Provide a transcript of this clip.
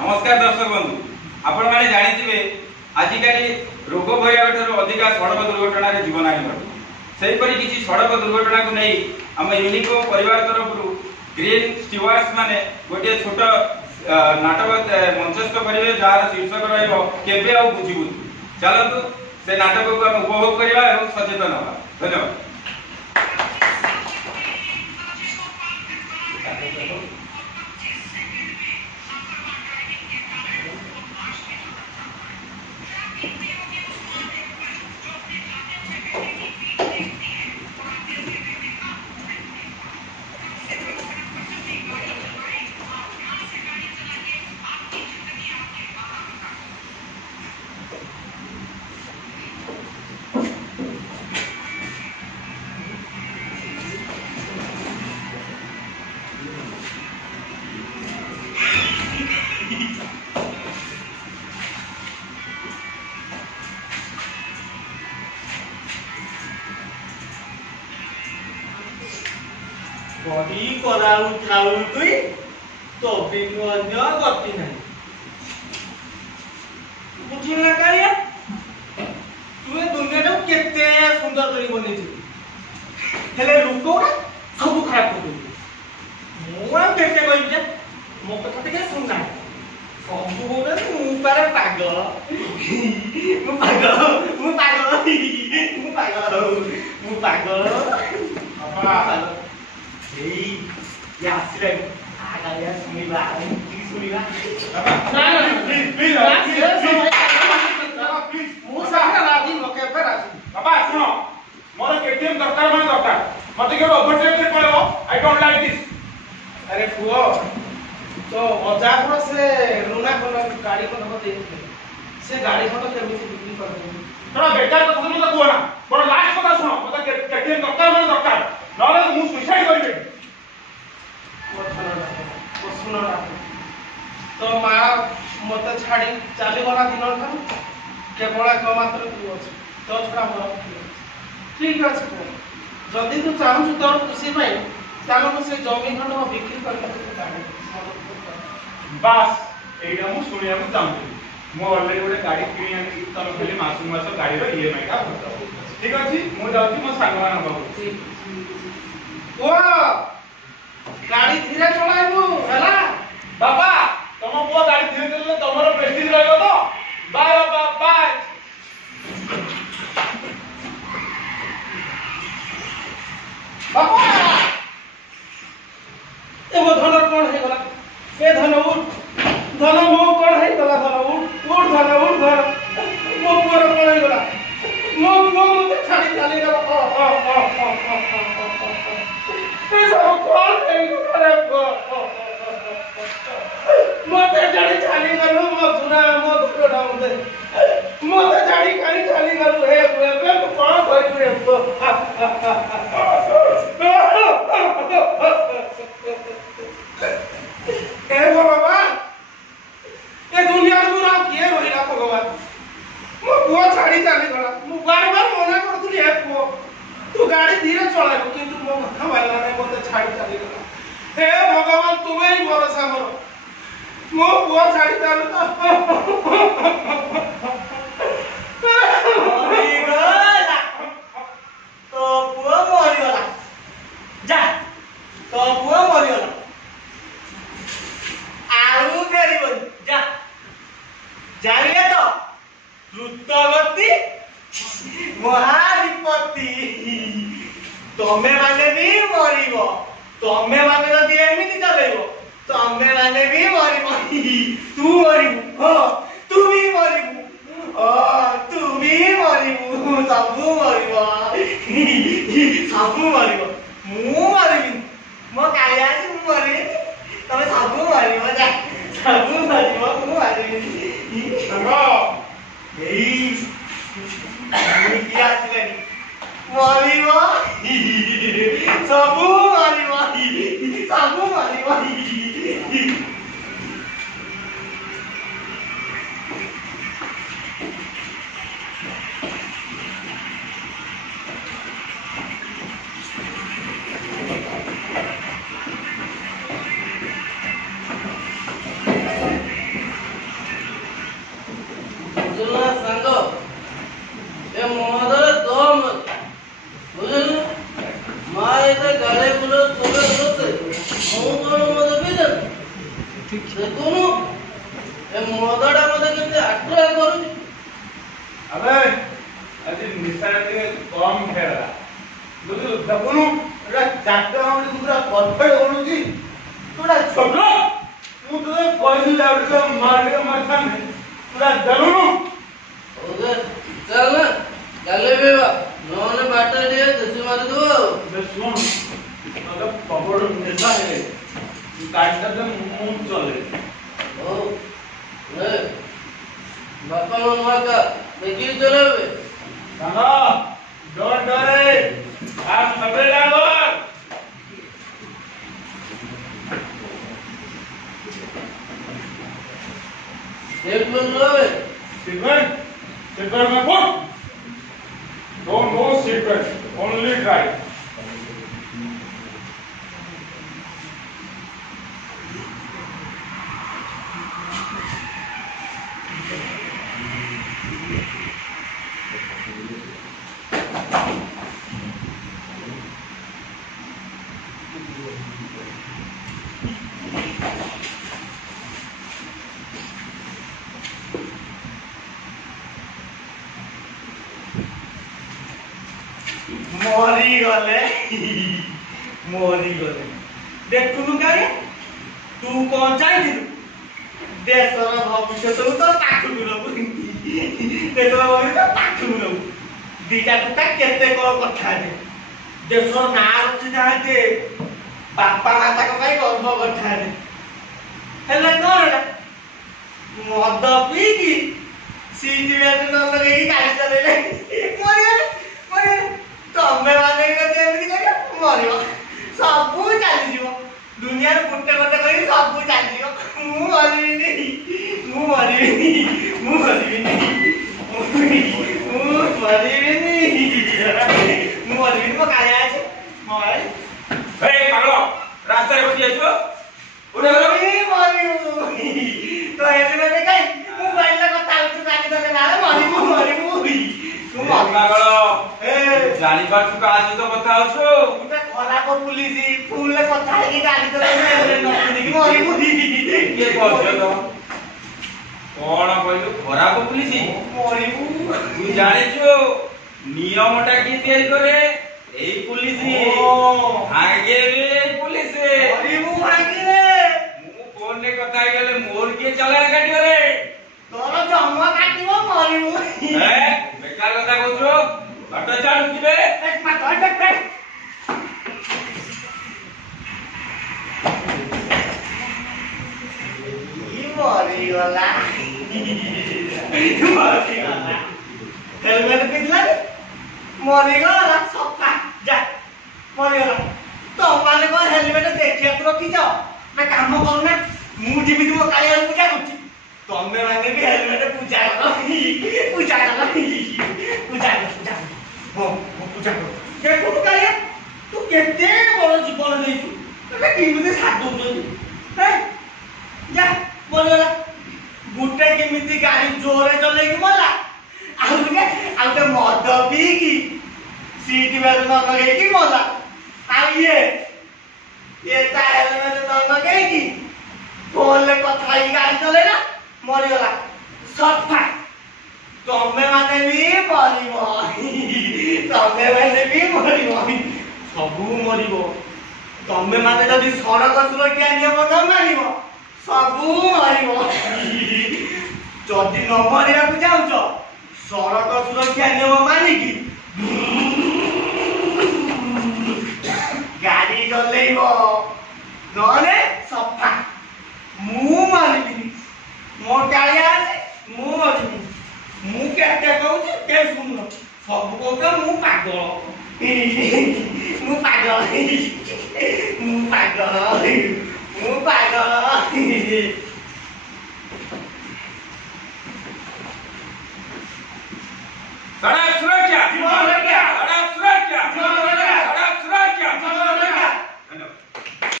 नमस्कार दर्शक बंधु आपण माने जानिथिबे आजिकाली रोग भया अधिक सड़क दुर्घटना जीवन हानि घटू से किसी सड़क दुर्घटना को नहीं आम यूनिको परिवार तरफ ग्रीन स्टीवार्ड्स माने गोटे छोट नाटक मंचस्थ करेंगे जार शीर्षक रेबे आ बुझीबू चलतु से नाटक को आम उपभोग करवा और सचेतन हवा। धन्यवाद। बड़ी कराउ खाउ तुई तो बिंगन्य गति नहीं बुझिला काया तू दुनिया को केते सुंदर करी बनी थी हेले लोको सब खराब कर दे मो केते कहि जे मो कथा के सुनना सब गोरे मु पारे पागल मु पागल मु पागल मु पागल मु पागल पागल या आसिले आगा या सुनिबा सुनिबा ना ना प्लीज प्लीज प्लीज मु सारा राजी मके पे राजी बाबा सुनो मोर केटीएम दरकार माने दरकार मते के ओवरटेक कर पड़ो आई डोंट लाइक दिस। अरे पुओ तो मजाक रो से रुना कोन गाड़ी को न दे से गाड़ी को केमिति बिक्री कर दे थोड़ा बेकार तो तुम तो कोना बड़ लास्ट কথা सुनो मते केटीएम दरकार माने दरकार नले मु सुसाइड करबे सुनो ना तो माँ मत छाड़ी चली गला दिन केवल एक मात्र तू अच्छे तो छड़ा मोर ठीक अच्छे जदि तू चाहू तोर खुशी से जमी खंड बिक्री कर बस एटा मु सुनिया मु चाहूँ मु ऑलरेडी गोटे गाड़ी किनी आनी तम खाली मासु मास गाड़ी रो ईएमआई का भरतो ठीक अछि मु जाउची मो संग मान बाबू ओ गाड़ी धीरे चलाइबू हला बाबा तुम वो गाड़ी धीरे चलले तमरो प्रेस्टीज रहलो तो बाय बाबा बाय बाबा ए वो धन कोन हे गला ए धन मो कोन हे गला धन उठ धन मो पर कोन हे गला मो मते छाड़ी चली गला ए सब कोन हे गला मते जानी चाली गलु मो सुना मो दुडा मते जानी कानी चाली गलु हे बे कोन करि रे ए भगवान ए दुनिया पूरा किए रहिला भगवान मो पुआ छाड़ी चाली गला मु बार मना करथुली हे पुओ तू गाड़ी धीरे चलाइबो किंतु मो माथा मारला नै मते छाड़ी चाली गला हे भगवान तुम्हें ही भरोसा मोर मो पुआ छाड़ी चालू तो पुआ मरिगला जा तो पुआ मरिगला आउ फेरिबन जा जानिए तो द्रुत गति महाविपत्ति तमे माने भी मरिबो तमे माने जदि एमिति चलेबो तमे माने भी मरिबो तू मरिबो हो तू भी मरिबो तू भी मरिबो सबु मरिबो सबु मरिबो मु मरिबी मो काया मु मरि तमे सबु मरिबो जा सबु मरिबो मु मरिबी संगो एई की आसले मरिबो सबु मरिबो सबु मरिबो देखुनु ए मदड़ा मते केते आट्रा करू अबे अजी निशा टे कम खेला बुझु देखुनु एटा चाटा हमरे पूरा परफेक्ट होनुची तोड़ा छोटो मु तो कहली लाउड मार के मारता पूरा जरूर ओगे चल ना गले बेवा नोने बाटा दिए जसी मार दो बे सुन अगर पकड़ निशा है काटता तो मुंह चले ओ ए बापा मम्मा का देखी चलावे साला डोंट डरे आप सबे लागो एक मिनट लोवे Secret में put. Don't know secret, only try. मोरी गले देखुनु कारे तू कौन चाहिलु देशर भविष्य तो पाठु नबु देशर भविष्य पाठु नबु दीटा टुका केते को कथा दे देशर ना रछि जाते बापा माता को भाई गर्व कथा दे हेले कोन मद पीकी सीटी में न लगे गाड़ी चलेले मोरी तमे माने के एमती करियो मरियो सब चली जीव दुनिया रे गुटे गुटे करी सब चली जीव मु मरिबिनी मु मरिबिनी मु मरिबिनी मु मरिबिनी मु मरिबिनी को काया আছে मोबाइल ए पागल रास्ता रे बसी आइছো उड़े गलो मरियो तो हेलमेट काई मोबाइल ला କଥା होछु काटी दले ना मरिबु तू पागल जानी बात का आज तो बता आछो उते खराब पुलिस फुल ले କଥା हेकी गाड़ी चले न सुनी मरी मुही के कहछो तो कोन कहलु खराब पुलिस मरी मु तू जानिछो नियमटा की तैयारी करे एई पुलिस आगे रे पुलिस मरी मु आगे मु फोन ने कथा गेले मोर के चला गाड़ी रे तोर जम्मा काटिबो मरी मु ए बेकार कथा कहछो बाटा चालू जिबे एक मात हट मरी गला हेलमेट पिछला मरी गला सफा जा मरी गला तो माने को हेलमेट देखिया तो रखी जाओ मैं काम करू ना मु जीवित मो काया पूजा करछि तमे माने भी हेलमेट पूजा करो पूजा हो पूजा करो के को काया तू केते बड़ जीवन देइछु तमे किमिते साथ दउछु हे जा बोलला गुटे केमिति गाड़ी जोरे चले कि मला आउटे मद पी की सीट बेल्ट न लगे कि मला आ ये ता हेलमेट न लगे कि फोन ले कथा ही गाड़ी चले ना मरी गला सफा तमे माने भी मरिबो तमे माने भी मरिबो सबु मरिबो तमे माने जदी सड़क सुरक्षा नियम न मानिबो सबु मरिबो जदी न मरिया को जाउछो सड़क सुरक्षा नियम मानिकी गाड़ी चलेइबो नले सफा मु मारिबिनी मोर गाड़ी आसे मु मरिबिनी मु केते कहउछि के सुन सब कहते मु पागल मु पागल मु पागल मु पागल